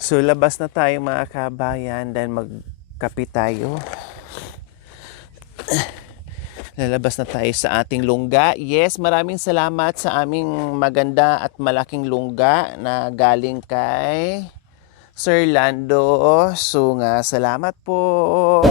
So labas na tayo mga kabayan dahil magkape tayo. Lalabas na tayo sa ating lungga. Yes, maraming salamat sa aming maganda at malaking lungga na galing kay Sir Lando Sunga. Salamat po.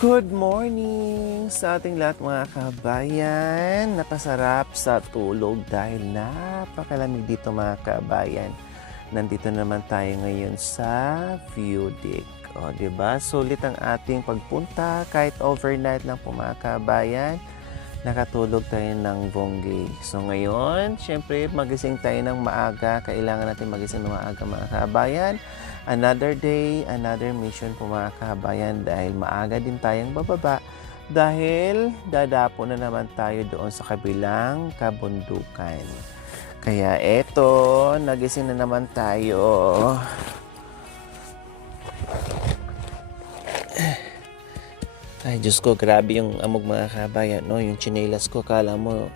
Good morning sa ating lahat mga kabayan. Napasarap sa tulog dahil napakalamig dito mga kabayan. Nandito naman tayo ngayon sa view deck. O, diba? Sulit ang ating pagpunta kahit overnight lang po mga kabayan. Nakatulog tayo ng bonggay. So ngayon, syempre magising tayo ng maaga. Kailangan natin magising ng maaga mga kabayan. Another day, another mission po mga kabayan dahil maaga din tayong bababa dahil dadapo na naman tayo doon sa kabilang kabundukan. Kaya eto, nagising na naman tayo. Ay, Diyos ko, grabe yung amog mga kabayan, no? Yung tsinelas ko, kala mo,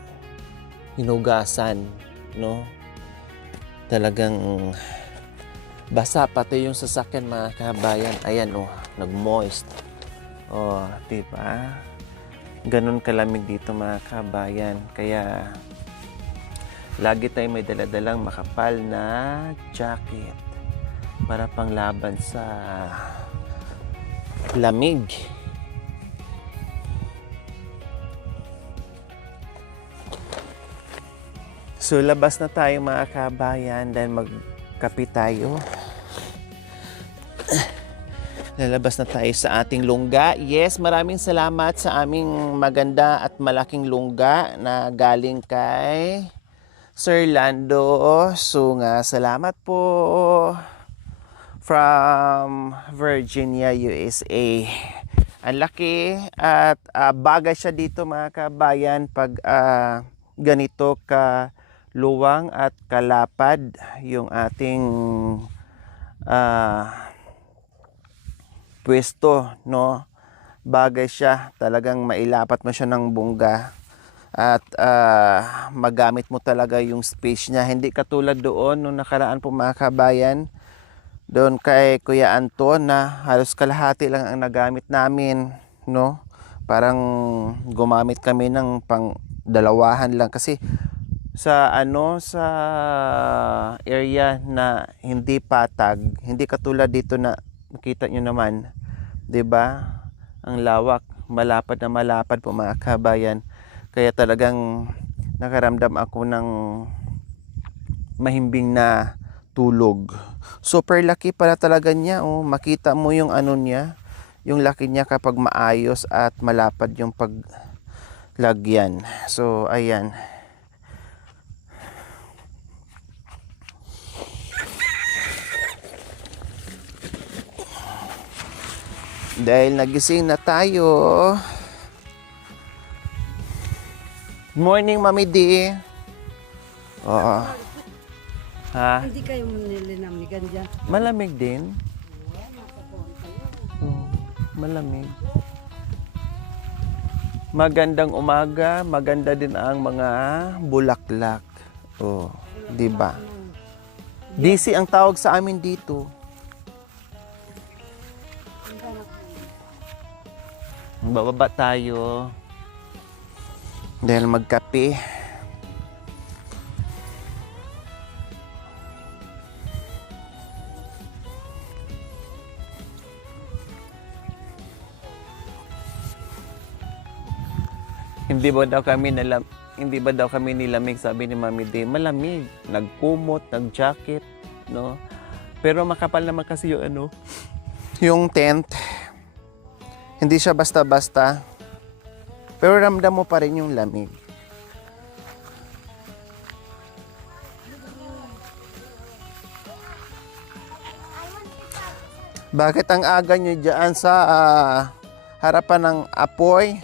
hinugasan, no? Talagang basa pati yung sasakyan mga kabayan. Ayan, oh, nag-moist. Oh, diba? Ganun kalamig dito mga kabayan. Kaya, lagi tayo may daladalang makapal na jacket para panglaban sa lamig. So, labas na tayo mga kabayan dahil magkape tayo. Lalabas na tayo sa ating lungga. Yes, maraming salamat sa aming maganda at malaking lungga na galing kay Sir Lando Sunga. Salamat po. From Virginia, USA. Ang laki at bagay siya dito mga kabayan pag ganito ka luwang at kalapad yung ating pwesto, no? Bagay siya, talagang mailapat mo siya ng bungga at magamit mo talaga yung space niya. Hindi katulad doon nung nakaraan po mga kabayan, doon kay Kuya Anton na halos kalahati lang ang nagamit namin, no? Parang gumamit kami ng pang dalawahan lang kasi sa sa area na hindi patag, hindi katulad dito na nakita nyo naman, 'di ba? Ang lawak, malapad na malapad po mga kabayan. Kaya talagang nakaramdam ako ng mahimbing na tulog. Super laki pala talaga niya, oh. Makita mo yung ano niya, yung laki niya kapag maayos at malapad yung paglagyan. So ayan. Dahil nagising na tayo. Morning, Mami D. Oo. Ha? Hindi kayo nilinamigan dyan. Malamig din. Malamig. Magandang umaga, maganda din ang mga bulaklak. Oh, 'di ba? Disi ang tawag sa amin dito. Bababa tayo. Dahil magkape. Hindi ba daw kami nilamig, sabi ni Mami D. Malamig, nagkumot, nagjacket, no? Pero makapal naman kasi yung ano, yung tent. Hindi siya basta-basta. Pero ramdam mo pa rin yung lamig. Bakit ang aga nyo dyan sa harapan ng apoy?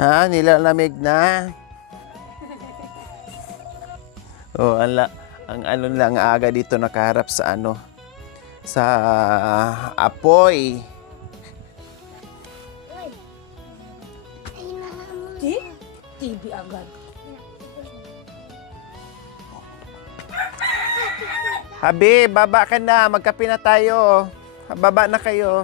Ha? Nilalamig na? Oh, ang ano lang aga dito nakaharap sa ano? Sa apoy. TV agad. Habi, baba ka na. Magkape na tayo. Baba na kayo.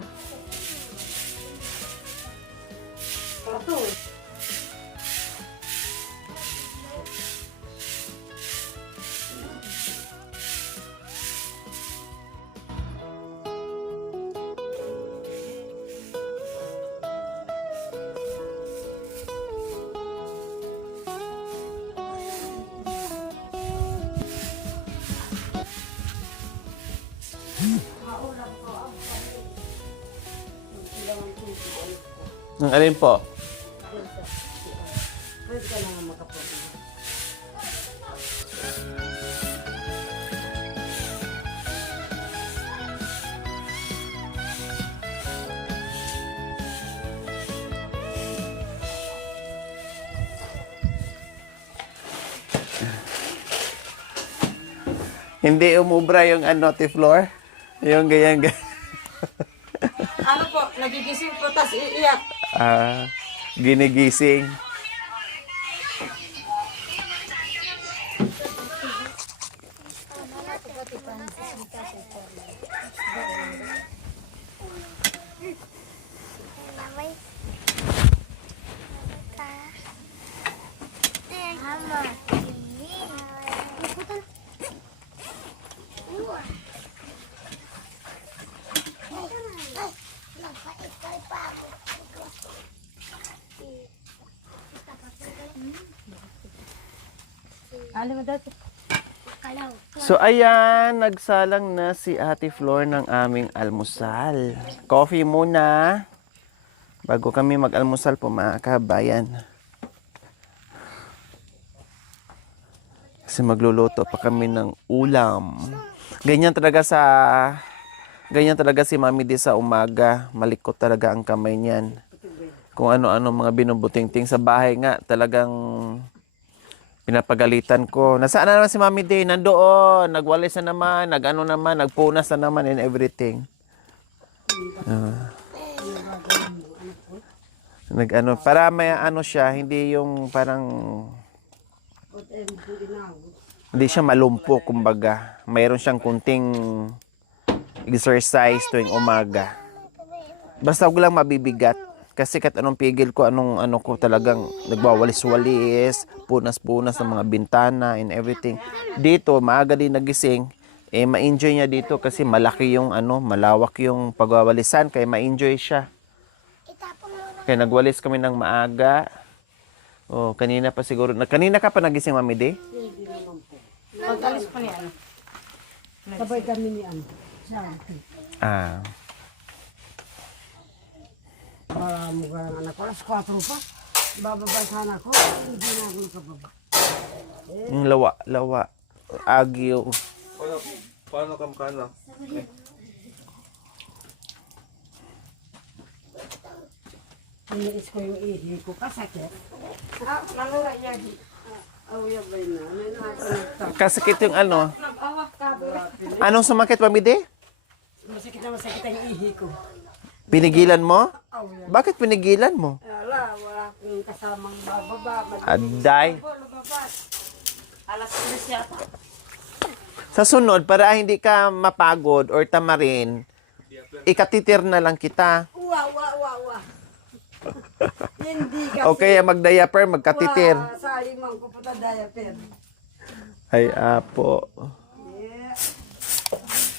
Ng alin po? Pwede ka na makapunta. Hindi umubra yung ano, Tiflor? Yung ganyan. Ano po, nagigising po, tas iiyak. Ginigising. Alam mo dati. So ayan, nagsalang na si Ate Flor ng aming almusal. Coffee muna. Bago kami mag-almusal po mga kabayan. Kasi magluluto pa kami ng ulam. Ganyan talaga si Mami D sa umaga. Malikot talaga ang kamay niyan. Kung ano-ano mga binubuting-ting sa bahay nga, talagang pinapagalitan ko. Nasaan na naman si Mami D? Nandoon. Nagwalis na naman. Nag-ano naman. Nagpunas na naman and everything. Nag-ano. Para may ano siya. Hindi yung parang... Hindi siya malumpo, kumbaga. Mayroon siyang kunting exercise tuwing umaga. Basta ko lang mabibigat. Kasi kahit anong pigil ko, anong ano ko talagang nagwawalis-walis, punas-punas ng mga bintana and everything. Dito, maaga din nagising, ma-enjoy niya dito kasi malaki yung ano, malawak yung pagwawalisan, kaya ma-enjoy siya. Kaya nagwalis kami ng maaga. Oh, kanina pa siguro. Kanina ka pa nagising, Mami D? Pag-alis pa niya, ano? Sabay kami ni ano. Para mo ka ng anak ko, alas 4 pa. Bababa sana ako, hindi na ako nakababa. Yung lawa. Agyo. Paano kamkana? Iniis ko yung ihi ko, kasakit. Malura yan. Awya ba yun na? Kasakit yung ano. Nag-awak ka, bro. Anong sumakit, Mami D? Masakit ang ihi ko. Pinigilan mo? Oh, yan. Bakit pinigilan mo? Wala akong kasamang bababa. Aday. Lumabas. Alas 3 yata. Sa sunod, para hindi ka mapagod or tamarin, ikatitir na lang kita. Wa. Hindi kasi. O kaya mag-diaper, magkatitir. Sa limang ko puta diaper. Ay, apo. Yeah.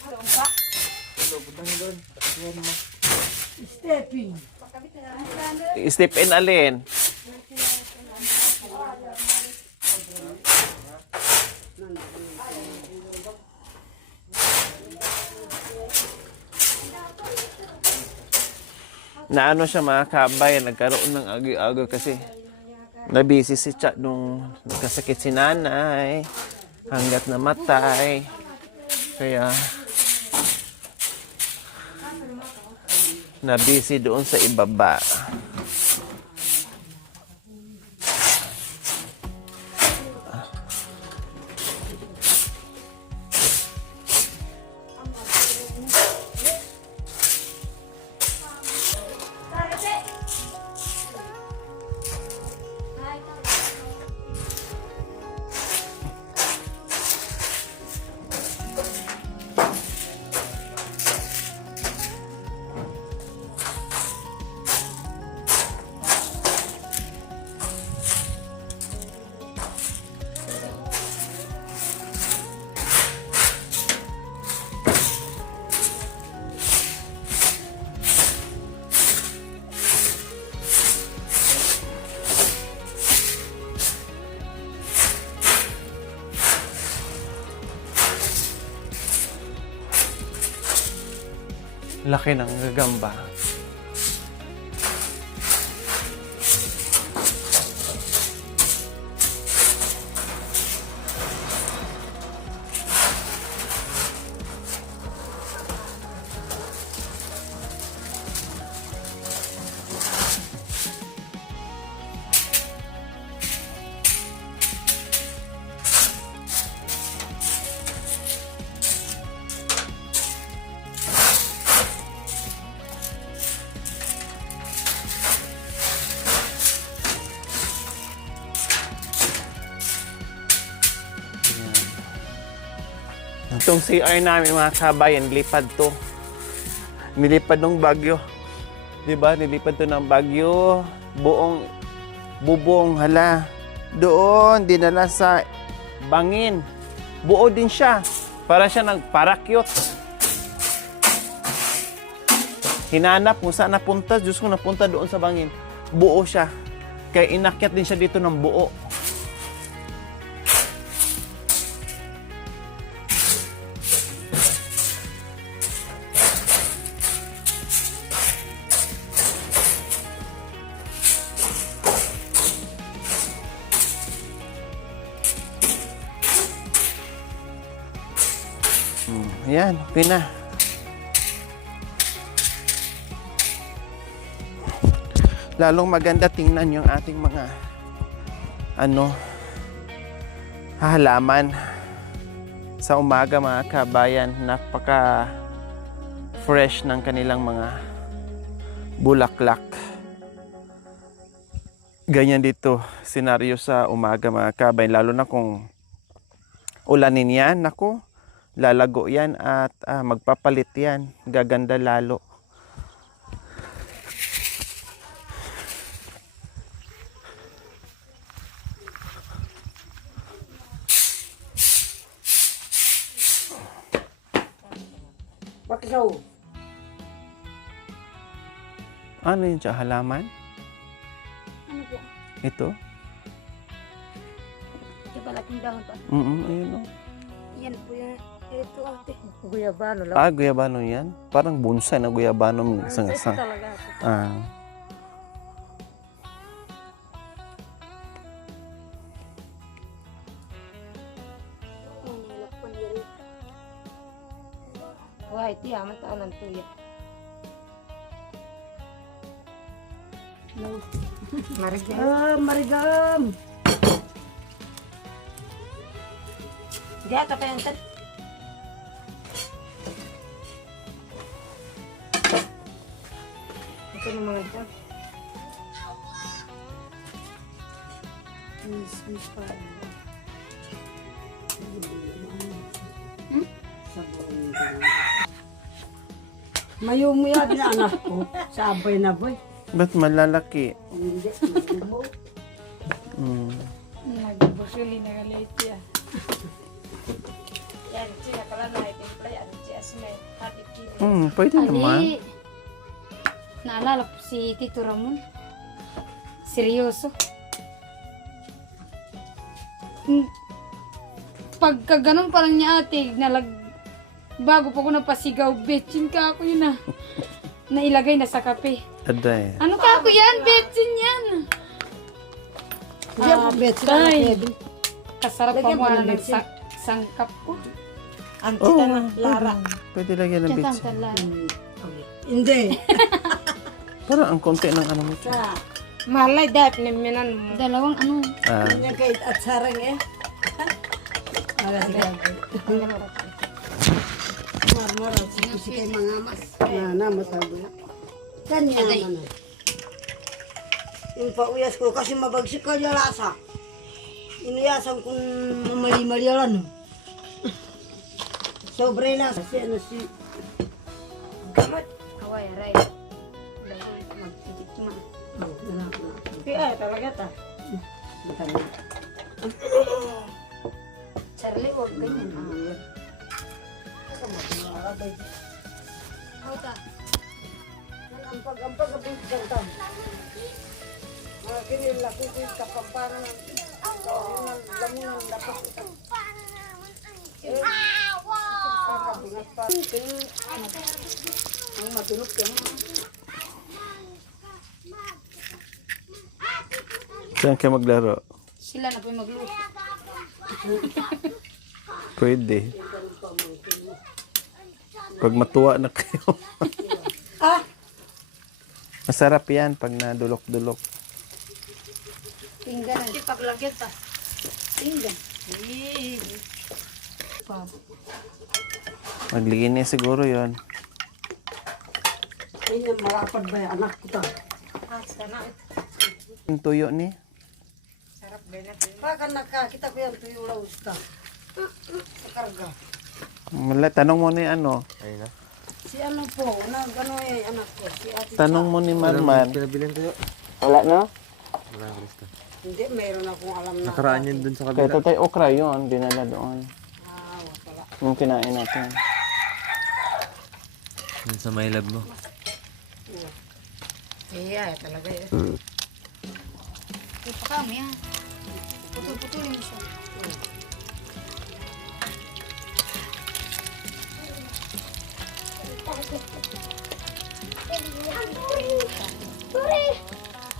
Ano ba? Stepping. Step in alin? Na ano siya mga kabay, nagkaroon ng agi-aga kasi nabisi si Cha nung nagkasakit si nanay hanggat namatay. Kaya nabisi doon sa ibaba. Laki ng gagamba. Itong CR namin mga kabayan, lipad to. Nilipad ng bagyo. Diba? Nilipad to ng bagyo. Buong bubong, hala. Doon, dinala sa bangin. Buo din siya. Para siya nagparakyot. Hinanap kung saan napunta. Diyos ko, napunta doon sa bangin. Buo siya. Kaya inakyat din siya dito ng buo. Ayan, okay na. Lalong maganda tingnan yung ating mga halaman sa umaga mga kabayan. Napaka fresh ng kanilang mga bulaklak. Ganyan dito senaryo sa umaga mga kabayan, lalo na kung ulanin yan, nako. Lalago yan at magpapalit yan. Gaganda lalo. Bakit siya? Ano yun siya? Halaman? Ano po? Ito? Ito palaking dahon pa. Ayun o. Yan po yan. Ito ate. Guyabano lang. Guyabano yan. Parang bonsai na guyabano. Isang-isang. Talaga. Wah, itu ya, mata anan tuh ya. Marigam. Dia kata yang tadi. ng mga ito. Miss pa. Mayumuya din ang anak ko. Sabay na boy. Ba't malalaki? Hindi. Nagbusuli na galit ya. Yan, siya pala na itimpla yan. Siya smell. Hati kini. Pwede naman. Ali, naalala ko si Tito Ramon. Seryoso. Pagka ganun parang niya ate, bago pa ko napasigaw, betchin ka ako yun nailagay na sa kape. Aday. Ano ka ako yan? Betchin yan. Betsa na Tay. pwede. Kasarap pa Lagyan mo mo ng ng betsin. sangkap ko. Antita na, Lara. Pwede lagyan ng Diyan bits. tala. Hindi. Parang ang konti ng ano mo. Sa, Malay dahil niminan mo. Dalawang ano. kanya kahit at sarang eh. Wala siya. Marmara, si kay mga mas. Na, masabi. Kanya naman. Yung pauyas ko kasi mabagsik ka niya lasa. Inuyasan kong mamali-mali yan. Sobre lasa. Si ano si... Gamat. Kaway, aray. Magtitik mo. Oh, nanak na. Kaya talaga ta. Matanda. Charlie, huwag ganyan. Kauta. Ampag-ampag abing jantan. Mga kinila ko yung kapamparan ng lamunan dapat ito. Pagkabingat pa. Ang matulog ka mo. Saan kayo maglaro? Sila na po yung magluto. Pwede. Pag matuwa na kayo. Ah! Masarap yan pag nadulok-dulok. Pinggan. Kasi paglagyan ta. Pinggan. Maglinis siguro yon. Yan yung marapad ba yung anak ko ta? Sana Yung tuyo ni. sarap ba na ito. Baka nakakita ko yan tuyo laos ta. Sa karga. Tanong mo ni ano. Si ano po, gano'n yung anak ko. Si ate Tanong mo ni Marman. Pinabilin tayo. Wala na? Wala ang lista. Hindi, mayroon akong alam na. Nakaraan yun dun sa Kaya kabila. tatay okra yun. Dinala doon. Ah, wala. Yung kinain natin. Yun sa my lab mo. Iya, talaga eh. Ito kami ha. Putul-putulin mo siya.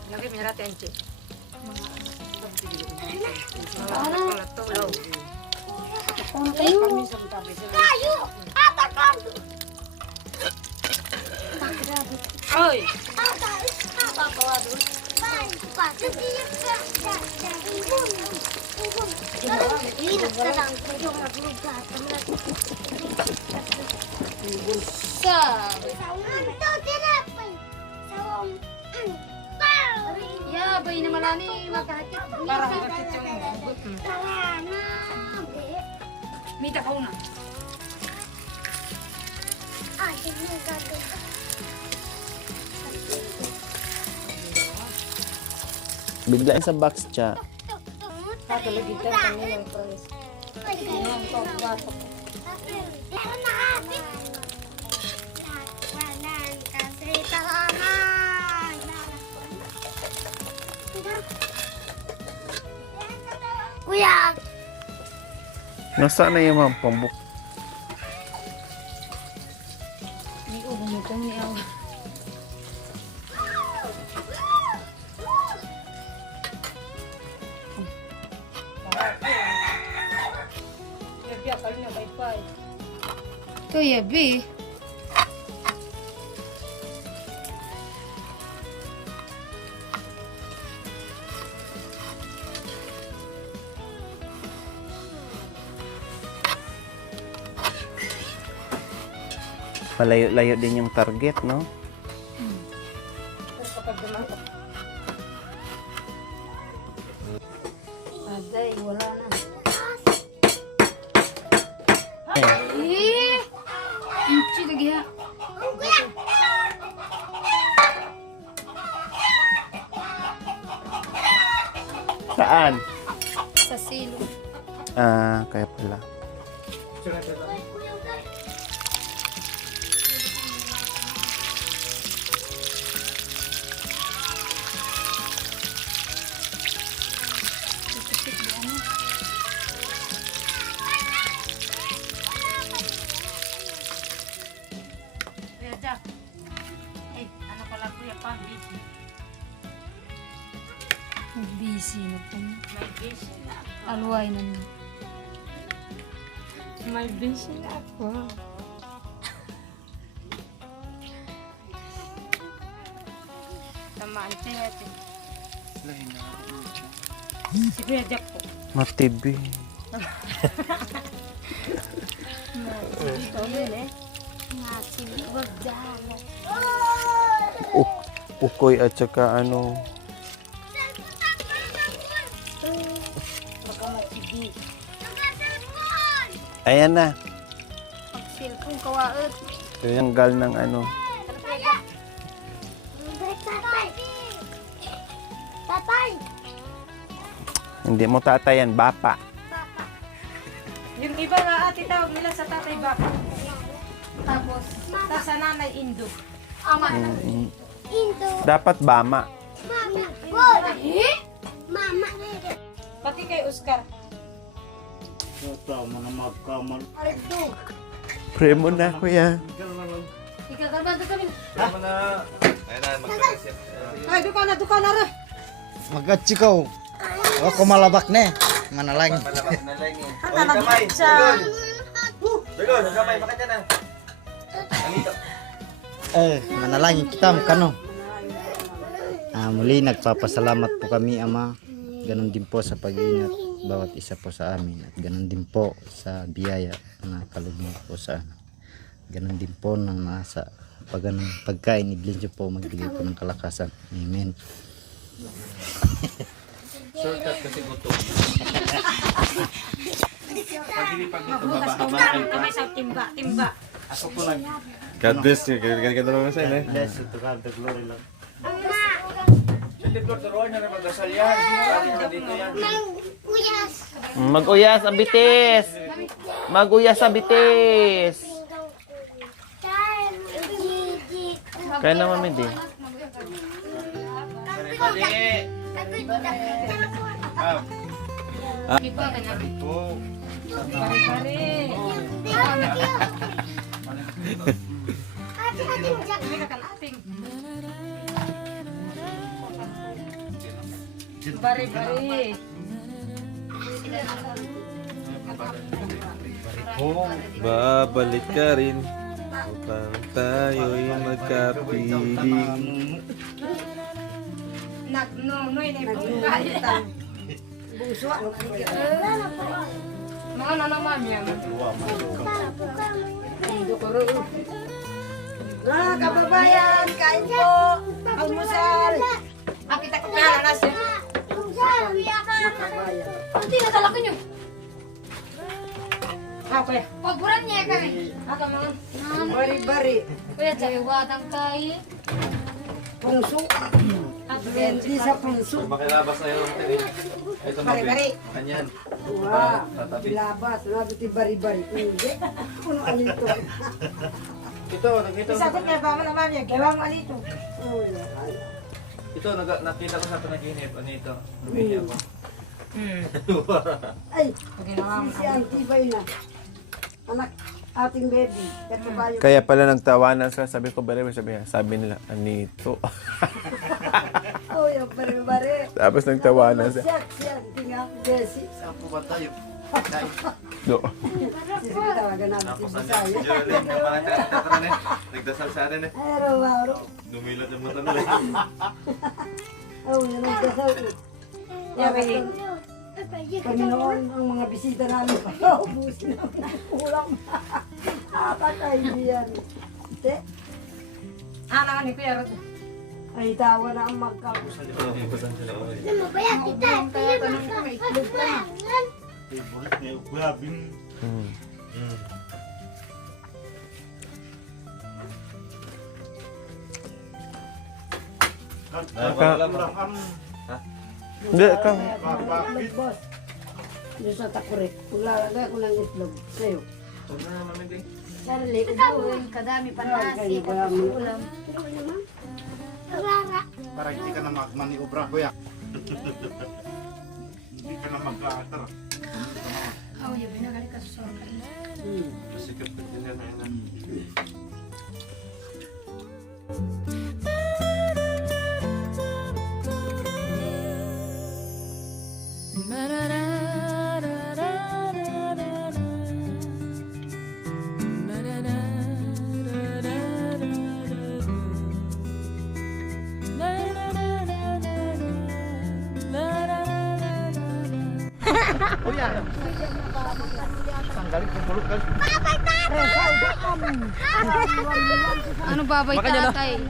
Lagi merah tenci. Ano kayo? Kami sa tabi sila. Oy! Sa. Ya, bay na malani makakit. Parang kakit yung hugot mo. Mita ka una. Bigla sa box siya. Kakalagitan kami ng price. Inom ko, batok. Kuya, Nasaan na yung mga pambuk? May ubo mo kong niyaw. Kaya kali na bye-bye. Kaya, be. Malayo-layo din yung target, no? Day, wala na. Eh, Inchi lagi ha. saan? Sa silo. Ah, kaya pala. Kuya Jack. Eh, ano pala kuya, busy. Busy na po. May busy na ako. Alway na mo. May busy na ako. Tamaan siya natin. Si Kuya Jack po. Matibi. Ito yun eh. Ukoy at saka ano. Baka magsigi. Ayan na. Pag-cellphone kawaot. Tanggal ng ano. Tatay! Hindi mo tatayan, bapa. Yung iba nga ate tawag nila sa tatay baka. Tapos, sa nanay indo. Into! Dapat bama. Mama! Good! Mama! Pati kay Oscar. Pray mo na, kuya. Ikaw kalmado kami. Ay, duka na rin. Magatsikaw. Ako malabak ne. Manalang. Nalagyan siya. Manalangin kita kano. Muli nagpapasalamat po kami Ama. Ganon din po sa pag-iingat bawat isa po sa amin at ganon din po sa biyaya na kalugmok po sa amin. Ganon din po nang nasa pagkain ibigay po magbigay po ng kalakasan. Amen. Magbukas ko na kamay sa timba. God bless you. Ganda naman sa inyo. Bless you to God the glory Lord. Uyas! Mag-uyas ang bitis. Mag-uyas ang bitis. Kaya naman, Mindy. Pare-pare. Kami kakalating. Bari-bari. Babalik ka rin upang tayo'y magkapiling. Nagnunoy na yung kahit. Buso. Mga naman yan. Mga kababayan, kain po. Almusal. Kita ko pala na siya. Pati nadala ko nyo. Okay. Pagburan niya kami. Ako mga. Bari-bari. Kuya, sabi wadang kain. Pungso. Hindi sa pungso. Makilabas na yun. Ito Bari-bari. Kanyan. Wow. Labas. Nabi ti bari-bari. Hindi. Ano alito? Ito, Isa ko kaya ba mo naman yan. Gawa mo alito. ito, nakita ko sa panaginip. Ano ito? Lumili ako. Ay, Ginawa mo. si Antibay na. Anak, ating baby. Ito ba yung... Kaya pala nagtawanan sila. Sabi ko, sabi nila, anito. Oh, yung bari-bari. Tapos nagtawanan sila. Siya, tingnan, Jessie. Saan po ba tayo? Do. Sige, tawagan natin si Bisaya. Julie, ang mga tinatanong eh. Nagdasal sa atin eh. Araw-araw. Dumilot yung mata nila. Oh, yan ang dasal. Yabi. Panginoon, ang mga bisita namin, paubusin namin ang ulam. Apat ay diyan. Te, Ano ni Kuya Rod? Ay, tawa na ang magka. Ano ba yan, tita? Kaya tanong ko, may itlog ka na. Hindi, kang... Boss. Doon sa takurik. Kung lalagay ko ng itlog. Sa'yo. Charlie, ubuhin, kadami pa nasi, tapos ulam. Rara. Para hindi ka na magmani obra kuya. Hindi ka na mag-aatar. Oh, yabi na galing ka sa sorkay. Sikat na din yan. Ano babay tatay?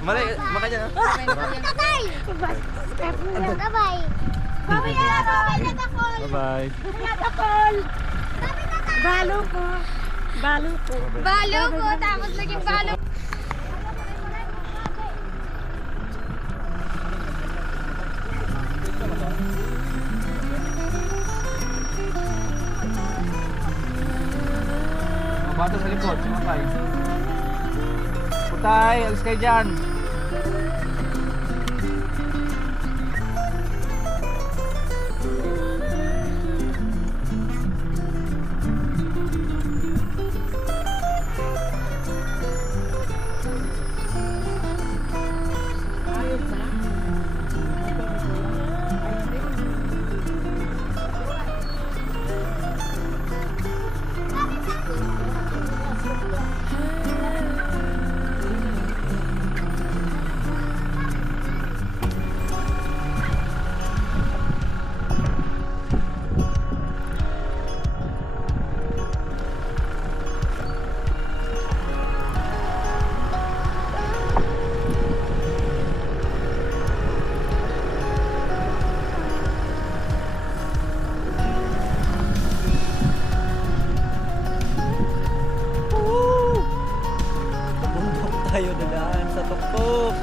Mali, makanya na. Tatay! Bye-bye. Bye-bye na natakol. Bye-bye. Natakol. Balo ko. Balo ko. Balo ko, tapos naging balo. Bata sa likod, sumakay. Putay, alis kayo dyan. Tayo dadaan sa tuktok,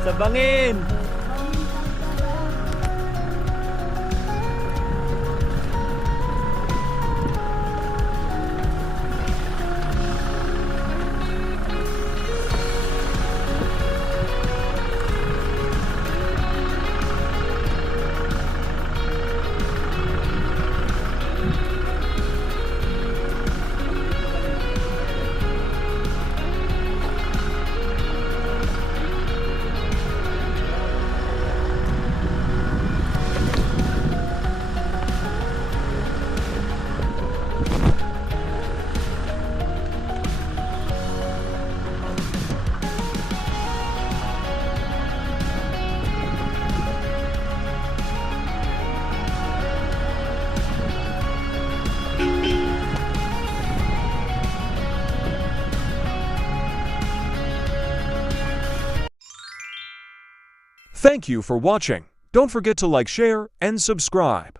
sa bangin. Thank you for watching. Don't forget to like, share, and subscribe.